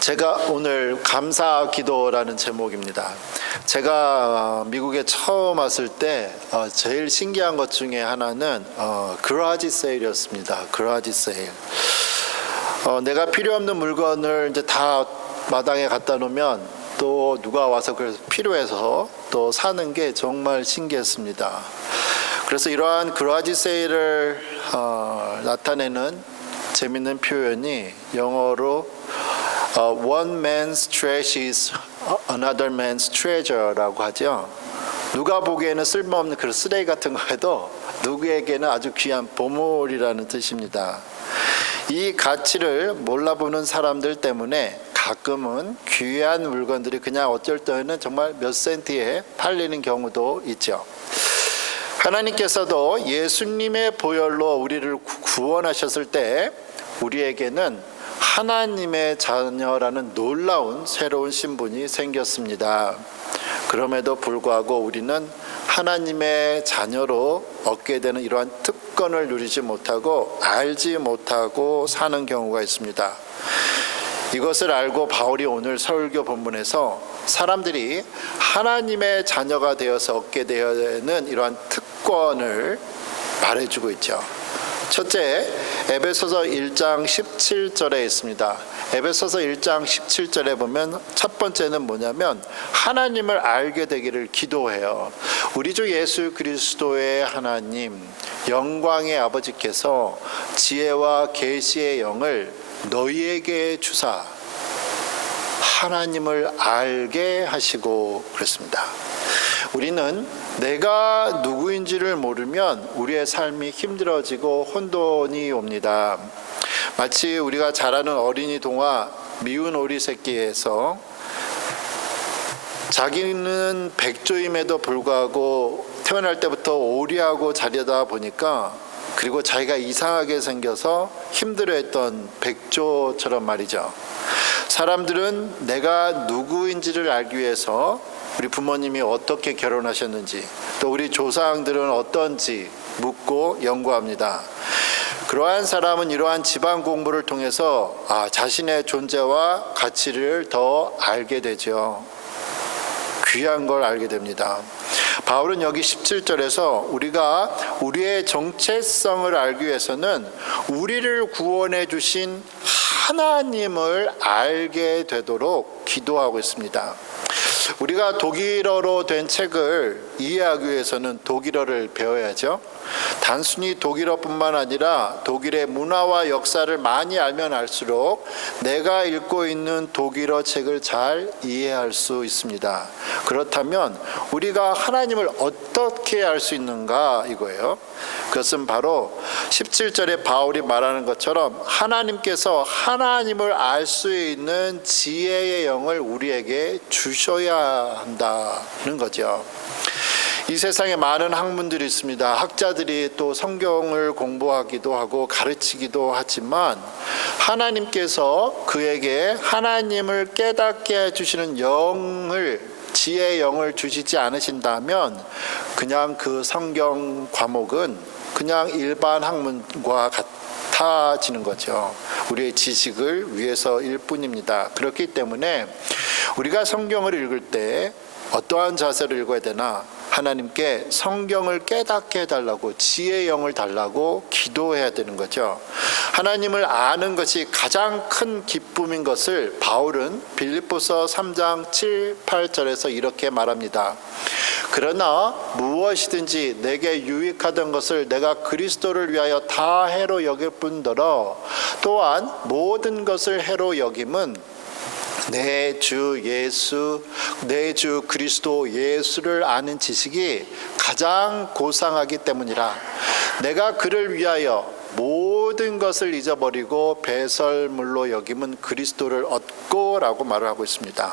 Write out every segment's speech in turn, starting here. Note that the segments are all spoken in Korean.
제가 오늘 감사 기도라는 제목입니다. 제가 미국에 처음 왔을 때 제일 신기한 것 중에 하나는 그라지 세일이었습니다. 그라지 세일. 내가 필요 없는 물건을 이제 다 마당에 갖다 놓으면 또 누가 와서 그래서 필요해서 또 사는 게 정말 신기했습니다. 그래서 이러한 그라지 세일을 나타내는 재밌는 표현이 영어로 One man's trash is another man's treasure라고 하죠. 누가 보기에는 쓸모없는 그런 쓰레기 같은 거에도 누구에게는 아주 귀한 보물이라는 뜻입니다. 이 가치를 몰라보는 사람들 때문에 가끔은 귀한 물건들이 그냥 어쩔 때는 정말 몇 센트에 팔리는 경우도 있죠. 하나님께서도 예수님의 보혈로 우리를 구원하셨을 때 우리에게는 하나님의 자녀라는 놀라운 새로운 신분이 생겼습니다. 그럼에도 불구하고 우리는 하나님의 자녀로 얻게 되는 이러한 특권을 누리지 못하고 알지 못하고 사는 경우가 있습니다. 이것을 알고 바울이 오늘 설교 본문에서 사람들이 하나님의 자녀가 되어서 얻게 되는 이러한 특권을 말해주고 있죠. 첫째, 에베소서 1장 17절에 있습니다. 에베소서 1장 17절에 보면 첫 번째는 뭐냐면 하나님을 알게 되기를 기도해요. 우리 주 예수 그리스도의 하나님, 영광의 아버지께서 지혜와 계시의 영을 너희에게 주사 하나님을 알게 하시고 그랬습니다. 우리는 내가 누구인지를 모르면 우리의 삶이 힘들어지고 혼돈이 옵니다. 마치 우리가 잘 아는 어린이 동화 미운 오리 새끼에서 자기는 백조임에도 불구하고 태어날 때부터 오리하고 자라다 보니까 그리고 자기가 이상하게 생겨서 힘들어했던 백조처럼 말이죠. 사람들은 내가 누구인지를 알기 위해서 우리 부모님이 어떻게 결혼하셨는지 또 우리 조상들은 어떤지 묻고 연구합니다. 그러한 사람은 이러한 집안 공부를 통해서 자신의 존재와 가치를 더 알게 되죠. 귀한 걸 알게 됩니다. 바울은 여기 17절에서 우리가 우리의 정체성을 알기 위해서는 우리를 구원해 주신 하나님을 알게 되도록 기도하고 있습니다. 우리가 독일어로 된 책을 이해하기 위해서는 독일어를 배워야죠. 단순히 독일어뿐만 아니라 독일의 문화와 역사를 많이 알면 알수록 내가 읽고 있는 독일어 책을 잘 이해할 수 있습니다. 그렇다면 우리가 하나님을 어떻게 알 수 있는가 이거예요. 그것은 바로 17절에 바울이 말하는 것처럼 하나님께서 하나님을 알 수 있는 지혜의 영을 우리에게 주셔야 한다는 거죠. 이 세상에 많은 학문들이 있습니다. 학자들이 또 성경을 공부하기도 하고 가르치기도 하지만 하나님께서 그에게 하나님을 깨닫게 해주시는 영을, 지혜의 영을 주시지 않으신다면 그냥 그 성경 과목은 그냥 일반 학문과 같아지는 거죠. 우리의 지식을 위해서일 뿐입니다. 그렇기 때문에 우리가 성경을 읽을 때 어떠한 자세로 읽어야 되나? 하나님께 성경을 깨닫게 해달라고, 지혜의 영을 달라고 기도해야 되는 거죠. 하나님을 아는 것이 가장 큰 기쁨인 것을 바울은 빌립보서 3장 7, 8절에서 이렇게 말합니다. 그러나 무엇이든지 내게 유익하던 것을 내가 그리스도를 위하여 다 해로 여길 뿐더러 또한 모든 것을 해로 여김은 내 주 그리스도 예수를 아는 지식이 가장 고상하기 때문이라. 내가 그를 위하여 모든 것을 잊어버리고 배설물로 여김은 그리스도를 얻고 라고 말을 하고 있습니다.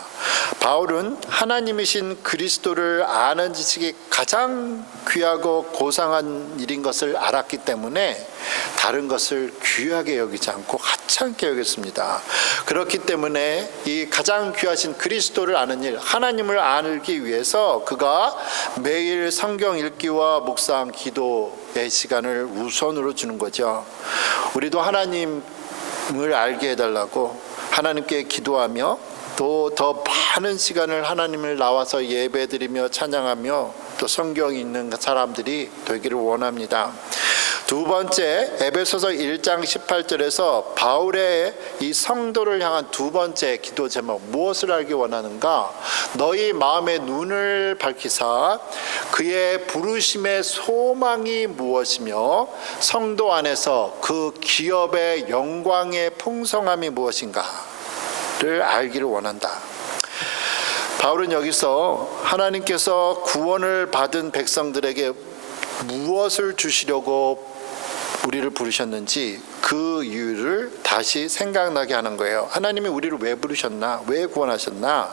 바울은 하나님이신 그리스도를 아는 지식이 가장 귀하고 고상한 일인 것을 알았기 때문에 다른 것을 귀하게 여기지 않고 하찮게 여겼습니다. 그렇기 때문에 이 가장 귀하신 그리스도를 아는 일, 하나님을 알기 위해서 그가 매일 성경 읽기와 묵상, 기도의 시간을 우선으로 주는 거죠. 우리도 하나님을 알게 해달라고 하나님께 기도하며 또 더 많은 시간을 하나님을 나와서 예배드리며 찬양하며 또 성경 읽는 사람들이 되기를 원합니다. 두 번째, 에베소서 1장 18절에서 바울의 이 성도를 향한 두 번째 기도 제목, 무엇을 알기 원하는가? 너희 마음의 눈을 밝히사 그의 부르심의 소망이 무엇이며 성도 안에서 그 기업의 영광의 풍성함이 무엇인가를 알기를 원한다. 바울은 여기서 하나님께서 구원을 받은 백성들에게 무엇을 주시려고 우리를 부르셨는지 그 이유를 다시 생각나게 하는 거예요. 하나님이 우리를 왜 부르셨나? 왜 구원하셨나?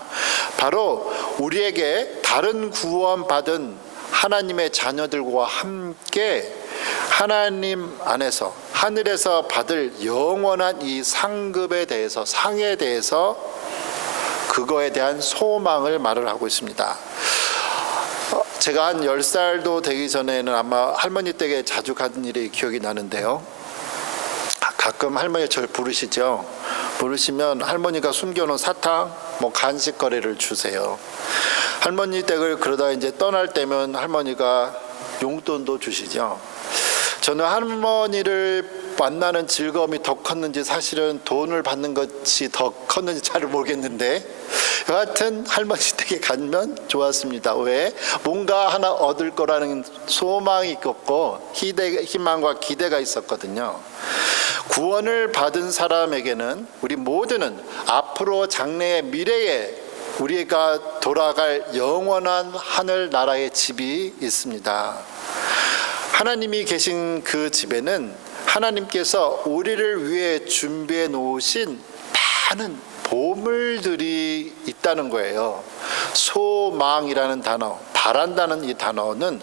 바로 우리에게 다른 구원받은 하나님의 자녀들과 함께 하나님 안에서 하늘에서 받을 영원한 이 상급에 대해서, 상에 대해서 그거에 대한 소망을 말을 하고 있습니다. 제가 한 10살도 되기 전에는 아마 할머니 댁에 자주 가는 일이 기억이 나는데요. 가끔 할머니가 저를 부르시죠. 부르시면 할머니가 숨겨놓은 사탕, 간식거리를 주세요. 할머니 댁을 그러다 이제 떠날 때면 할머니가 용돈도 주시죠. 저는 할머니를 만나는 즐거움이 더 컸는지 사실은 돈을 받는 것이 더 컸는지 잘 모르겠는데 여하튼 할머니 댁에 가면 좋았습니다. 왜? 뭔가 하나 얻을 거라는 소망이 있었고 희망과 기대가 있었거든요. 구원을 받은 사람에게는 우리 모두는 앞으로 장래의 미래에 우리가 돌아갈 영원한 하늘 나라의 집이 있습니다. 하나님이 계신 그 집에는 하나님께서 우리를 위해 준비해 놓으신 많은 보물들이 있다는 거예요. 소망이라는 단어, 바란다는 이 단어는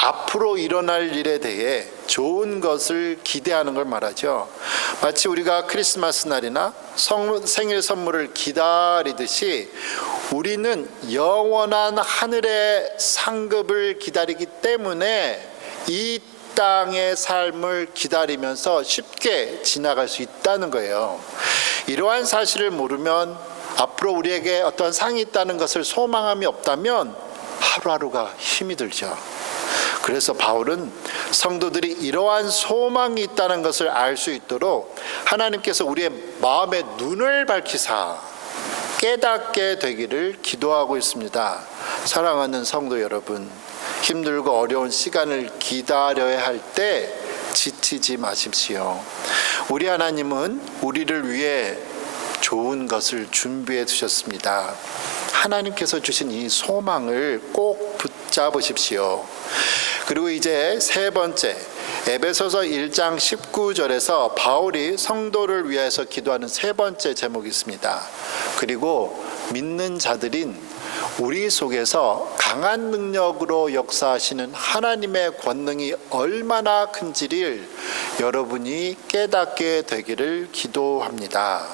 앞으로 일어날 일에 대해 좋은 것을 기대하는 걸 말하죠. 마치 우리가 크리스마스 날이나 생일 선물을 기다리듯이 우리는 영원한 하늘의 상급을 기다리기 때문에 이 땅의 삶을 기다리면서 쉽게 지나갈 수 있다는 거예요. 이러한 사실을 모르면 앞으로 우리에게 어떤 상이 있다는 것을 소망함이 없다면 하루하루가 힘이 들죠. 그래서 바울은 성도들이 이러한 소망이 있다는 것을 알 수 있도록 하나님께서 우리의 마음의 눈을 밝히사 깨닫게 되기를 기도하고 있습니다. 사랑하는 성도 여러분, 힘들고 어려운 시간을 기다려야 할 때 지치지 마십시오. 우리 하나님은 우리를 위해 좋은 것을 준비해 두셨습니다. 하나님께서 주신 이 소망을 꼭 붙잡으십시오. 그리고 이제 세 번째, 에베소서 1장 19절에서 바울이 성도를 위해서 기도하는 세 번째 제목이 있습니다. 그리고 믿는 자들인 우리 속에서 강한 능력으로 역사하시는 하나님의 권능이 얼마나 큰지를 여러분이 깨닫게 되기를 기도합니다.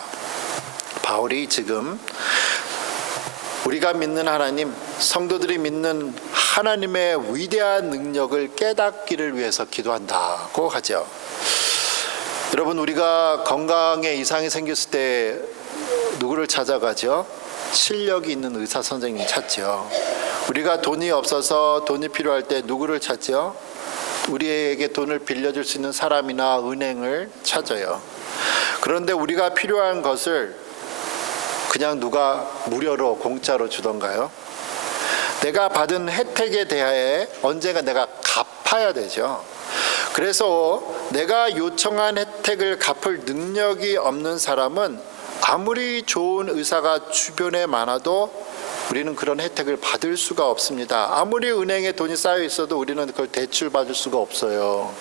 바울이 지금 우리가 믿는 하나님, 성도들이 믿는 하나님의 위대한 능력을 깨닫기를 위해서 기도한다고 하죠. 여러분, 우리가 건강에 이상이 생겼을 때 누구를 찾아가죠? 실력이 있는 의사 선생님 찾죠. 우리가 돈이 없어서 돈이 필요할 때 누구를 찾죠? 우리에게 돈을 빌려줄 수 있는 사람이나 은행을 찾아요. 그런데 우리가 필요한 것을 그냥 누가 무료로 공짜로 주던가요? 내가 받은 혜택에 대하여 언젠가 내가 갚아야 되죠. 그래서 내가 요청한 혜택을 갚을 능력이 없는 사람은 아무리 좋은 의사가 주변에 많아도 우리는 그런 혜택을 받을 수가 없습니다. 아무리 은행에 돈이 쌓여 있어도 우리는 그걸 대출 받을 수가 없어요.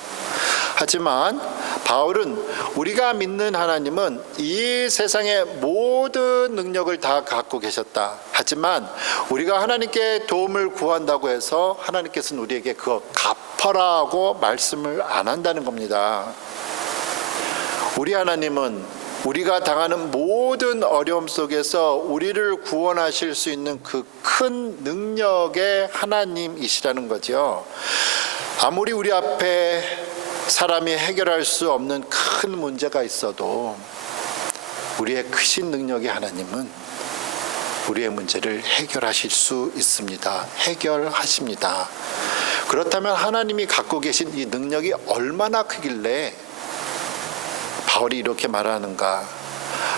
하지만 바울은 우리가 믿는 하나님은 이 세상의 모든 능력을 다 갖고 계셨다. 하지만 우리가 하나님께 도움을 구한다고 해서 하나님께서는 우리에게 그거 갚아라고 말씀을 안 한다는 겁니다. 우리 하나님은 우리가 당하는 모든 어려움 속에서 우리를 구원하실 수 있는 그 큰 능력의 하나님이시라는 거죠. 아무리 우리 앞에 사람이 해결할 수 없는 큰 문제가 있어도 우리의 크신 능력의 하나님은 우리의 문제를 해결하실 수 있습니다. 해결하십니다. 그렇다면 하나님이 갖고 계신 이 능력이 얼마나 크길래 바울이 이렇게 말하는가?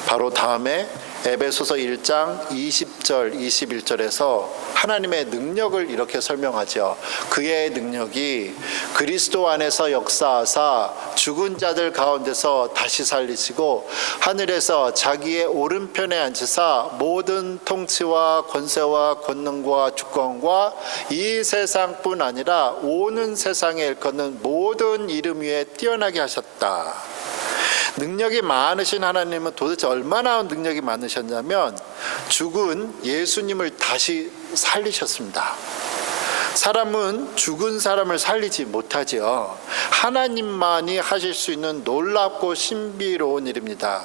바로 다음에 에베소서 1장 20절 21절에서 하나님의 능력을 이렇게 설명하죠. 그의 능력이 그리스도 안에서 역사하사 죽은 자들 가운데서 다시 살리시고 하늘에서 자기의 오른편에 앉으사 모든 통치와 권세와 권능과 주권과 이 세상뿐 아니라 오는 세상에 일컫는 모든 이름 위에 뛰어나게 하셨다. 능력이 많으신 하나님은 도대체 얼마나 능력이 많으셨냐면 죽은 예수님을 다시 살리셨습니다. 사람은 죽은 사람을 살리지 못하지요. 하나님만이 하실 수 있는 놀랍고 신비로운 일입니다.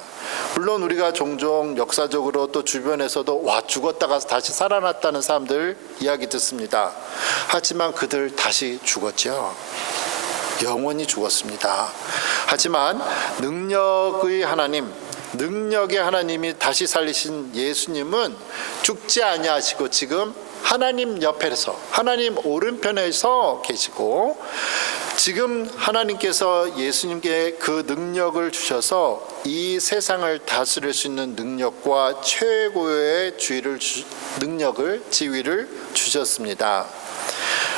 물론 우리가 종종 역사적으로 또 주변에서도 죽었다가 다시 살아났다는 사람들 이야기 듣습니다. 하지만 그들 다시 죽었죠. 영원히 죽었습니다. 하지만 능력의 하나님, 능력의 하나님이 다시 살리신 예수님은 죽지 아니하시고 지금 하나님 옆에서, 하나님 오른편에서 계시고, 지금 하나님께서 예수님께 그 능력을 주셔서 이 세상을 다스릴 수 있는 능력과 최고의 능력을, 지위를 주셨습니다.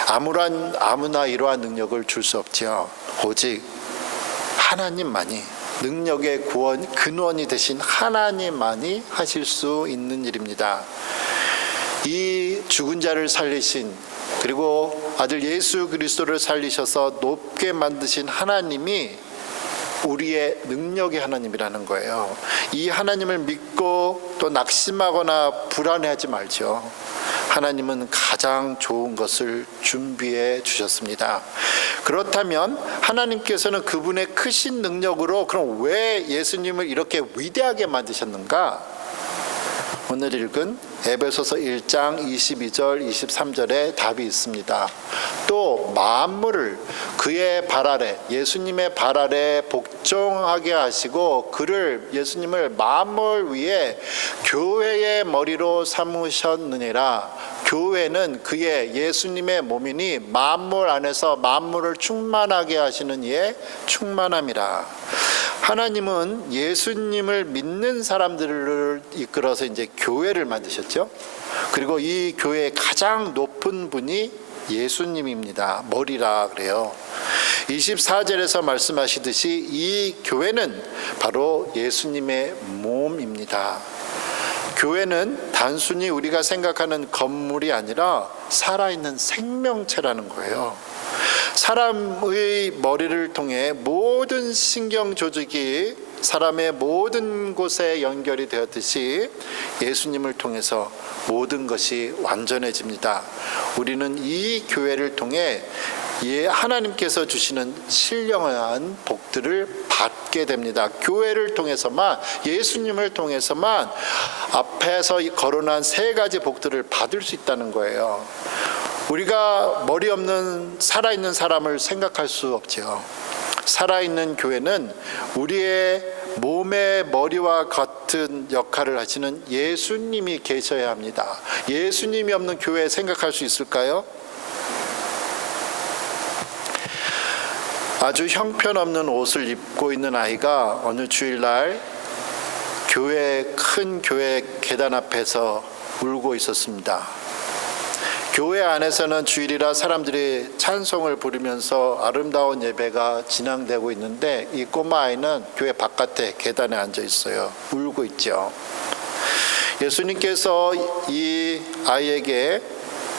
아무나 이러한 능력을 줄 수 없지요. 오직 하나님만이, 능력의 근원이 되신 하나님만이 하실 수 있는 일입니다. 이 죽은 자를 살리신, 그리고 아들 예수 그리스도를 살리셔서 높게 만드신 하나님이 우리의 능력의 하나님이라는 거예요. 이 하나님을 믿고 또 낙심하거나 불안해하지 말죠. 하나님은 가장 좋은 것을 준비해 주셨습니다. 그렇다면 하나님께서는 그분의 크신 능력으로 그럼 왜 예수님을 이렇게 위대하게 만드셨는가? 오늘 읽은 에베소서 1장 22절 23절에 답이 있습니다. 또 만물을 그의 발 아래, 예수님의 발 아래 복종하게 하시고 그를, 예수님을 만물 위에 교회의 머리로 삼으셨느니라. 교회는 그의, 예수님의 몸이니 만물 안에서 만물을 충만하게 하시는 이의 충만함이라. 하나님은 예수님을 믿는 사람들을 이끌어서 이제 교회를 만드셨죠. 그리고 이 교회의 가장 높은 분이 예수님입니다. 머리라 그래요. 24절에서 말씀하시듯이 이 교회는 바로 예수님의 몸입니다. 교회는 단순히 우리가 생각하는 건물이 아니라 살아있는 생명체라는 거예요. 사람의 머리를 통해 모든 신경 조직이 사람의 모든 곳에 연결이 되었듯이 예수님을 통해서 모든 것이 완전해집니다. 우리는 이 교회를 통해 하나님께서 주시는 신령한 복들을 받게 됩니다. 교회를 통해서만, 예수님을 통해서만 앞에서 거론한 세 가지 복들을 받을 수 있다는 거예요. 우리가 머리 없는 살아있는 사람을 생각할 수 없죠. 살아있는 교회는 우리의 몸의 머리와 같은 역할을 하시는 예수님이 계셔야 합니다. 예수님이 없는 교회 생각할 수 있을까요? 아주 형편없는 옷을 입고 있는 아이가 어느 주일날 큰 교회 계단 앞에서 울고 있었습니다. 교회 안에서는 주일이라 사람들이 찬송을 부르면서 아름다운 예배가 진행되고 있는데 이 꼬마 아이는 교회 바깥에 계단에 앉아 있어요. 울고 있죠. 예수님께서 이 아이에게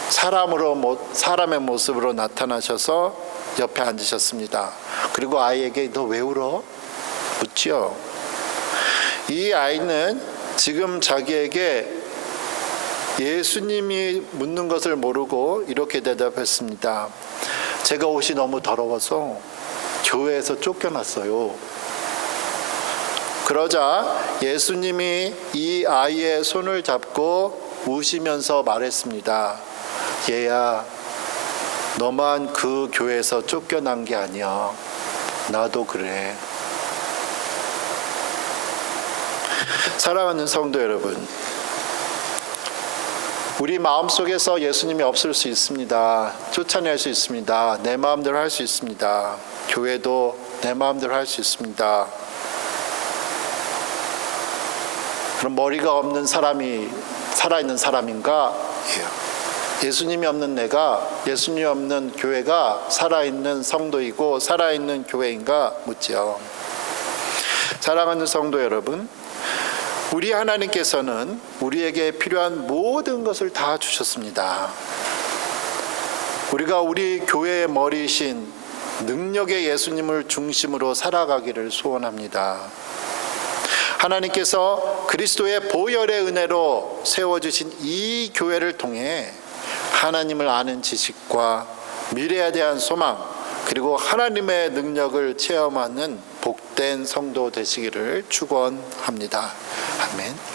사람의 모습으로 나타나셔서 옆에 앉으셨습니다. 그리고 아이에게 너 왜 울어? 묻지요. 이 아이는 지금 자기에게 예수님이 묻는 것을 모르고 이렇게 대답했습니다. 제가 옷이 너무 더러워서 교회에서 쫓겨났어요. 그러자 예수님이 이 아이의 손을 잡고 우시면서 말했습니다. 얘야, 너만 그 교회에서 쫓겨난 게 아니야. 나도 그래. 사랑하는 성도 여러분, 우리 마음속에서 예수님이 없을 수 있습니다. 쫓아낼 수 있습니다. 내 마음대로 할 수 있습니다. 교회도 내 마음대로 할 수 있습니다. 그럼 머리가 없는 사람이 살아있는 사람인가? 예수님이 없는 내가, 예수님이 없는 교회가 살아있는 성도이고 살아있는 교회인가 묻죠. 사랑하는 성도 여러분, 우리 하나님께서는 우리에게 필요한 모든 것을 다 주셨습니다. 우리가 우리 교회의 머리이신 능력의 예수님을 중심으로 살아가기를 소원합니다. 하나님께서 그리스도의 보혈의 은혜로 세워주신 이 교회를 통해 하나님을 아는 지식과 미래에 대한 소망, 그리고 하나님의 능력을 체험하는 복된 성도 되시기를 축원합니다. 아멘.